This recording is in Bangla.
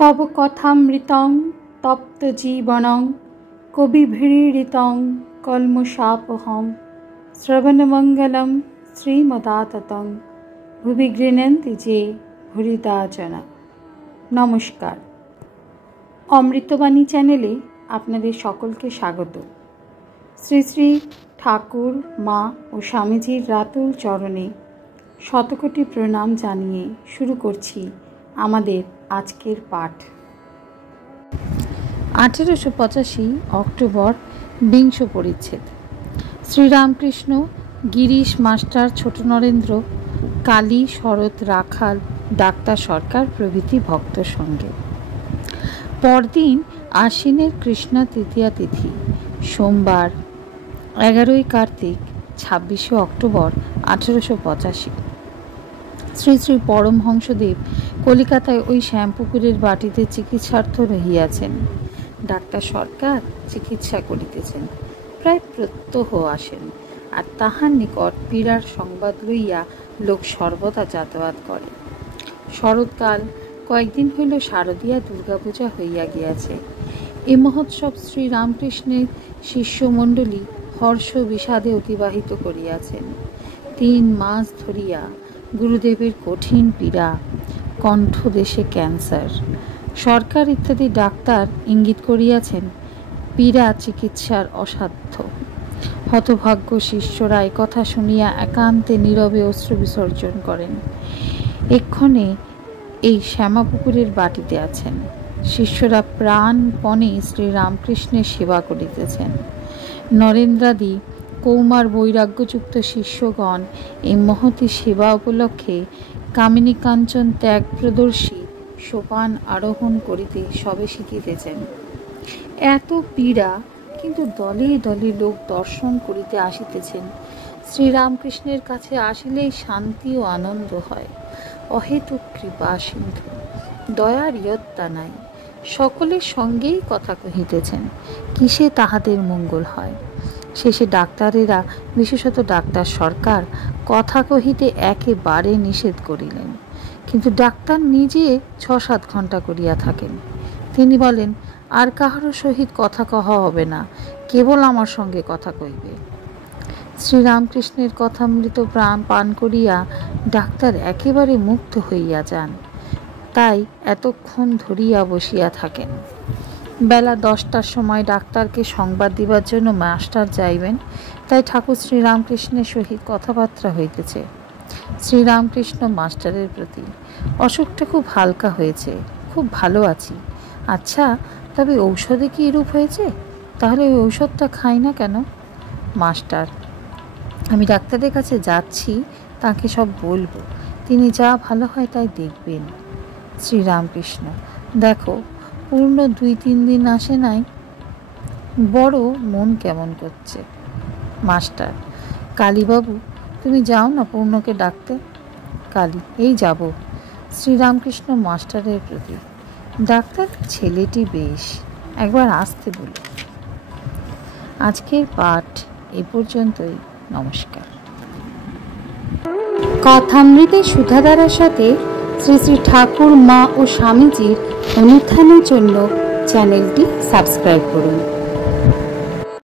तव कथामृतं तप्तजीवनं कविभिरीडितं कल्मषापहं श्रवणमङ्गलं श्रीमदाततं भुवि गृह्णन्ति जे भूरिदा जना। नमस्कार, अमृतबाणी चैनेले आपनादेर सकलके स्वागत। श्री श्री ठाकुर मा और स्वामीजीर रातुल चरणे शतकोटी प्रणाम जानिए शुरू करछि आमादेर आजकेर पाठ। 1885 अक्टोबर 20 परिच्छेद। श्रीरामकृष्ण, गिरीश मास्टर, छोट नरेंद्र, काली, शरत, राखाल, डाक्तार सरकार प्रभृति भक्त संगे। परदिन आश्विनेर कृष्णा तृतीया तिथि, सोमवार 11 कार्तिक 26 अक्टोबर 1885। श्री श्री परमहंसदेव कलिकाताय ओई श्यामपुकुरेर बाटीते चिकित्सार्थ रहियाछेन। डाक्तार सरकार चिकित्सा करितेछेन, प्राय प्रत्यह आसेन और ताहार निकट पीड़ार संबाद लइया लोक सर्वदा यातायात करे। शरतकाल कयेकदिन हইল शारदीया दुर्गापूजा हইয়া গিয়াছে। এই মহোৎসব শ্রীরামকৃষ্ণের শিষ্যমণ্ডলী हर्ष विषादे अतिबाहित करियाছেন। 3 मास धरिया गुरुदेवेर कठिन पीड़ा, कण्ठदेशे कैंसार। सरकार इत्यादि डाक्तार इंगित करियाছেন पीड़ा चिकित्सार असाध्य। हतभाग्य शिष्यरा ए कथा शुनिया एकान्ते नीरवे अश्रु विसर्जन करें। एक्षणे এই শ্যামাপুকুরের বাটিতে আছেন। শিষ্যরা প্রাণপণে শ্রীরামকৃষ্ণের সেবা করিতেছেন। নরেন্দ্রাদি কৌমার বৈরাগ্যযুক্ত শিষ্যগণ এই মহতী সেবা উপলক্ষে কামিনী কাঞ্চন ত্যাগ প্রদর্শী সোপান আরোহণ করিতে সবে শিখিতেছেন। এত পীড়া, কিন্তু দলে দলে লোক দর্শন করিতে আসিতেছেন। শ্রীরামকৃষ্ণের কাছে আসিলেই শান্তি ও আনন্দ হয়। অহেতুক কৃপা সিন্ধু, দয়ার ইয়ত্তা নাই। সকলের সঙ্গেই কথা কহিতেছেন, কিসে তাহাদের মঙ্গল হয়। শেষে ডাক্তারেরা, বিশেষত ডাক্তার সরকার, কথা কহিতে একেবারে নিষেধ করিলেন। কিন্তু ডাক্তার নিজে 6-7 ঘণ্টা করিয়া থাকেন। তিনি বলেন, আর কাহারও সহিত কথা কহা হবে না, কেবল আমার সঙ্গে কথা কইবে। শ্রীরামকৃষ্ণের কথামৃত প্রাণ পান করিয়া ডাক্তার একেবারে মুগ্ধ হইয়া যান, তাই এতক্ষণ ধরিয়া বসিয়া থাকেন। বেলা 10টার সময় ডাক্তারকে সংবাদ দিবার জন্য মাস্টার যাইবেন, তাই ঠাকুর শ্রীরামকৃষ্ণের সহিত কথাবার্তা হইতেছে। শ্রীরামকৃষ্ণ মাস্টারের প্রতি, অসুখটা খুব হালকা হয়েছে, খুব ভালো আছি। আচ্ছা, তবে ঔষধে কি এরূপ হয়েছে? তাহলে ওই ঔষধটা খাই না কেন? মাস্টার, আমি ডাক্তারের কাছে যাচ্ছি, তাকে সব বলবো, তিনি যা ভালো হয় তাই দেখবেন। শ্রীরামকৃষ্ণ, দেখো, পূর্ণ 2-3 দিন আসে নাই, বড় মন কেমন করছে। মাস্টার, কালীবাবু, তুমি যাও না পূর্ণকে ডাকতে। কালী, এই যাব। শ্রীরামকৃষ্ণ মাস্টারের প্রতি, ডাক্তার ছেলেটি বেশ, একবার আসতে বলো। আজকের পাঠ এ পর্যন্তই। নমস্কার। কথামৃতের সুধাধারার সাথে শ্রী শ্রী ঠাকুর মা ও স্বামীজির অনুধ্যানের জন্য চ্যানেলটি সাবস্ক্রাইব করুন।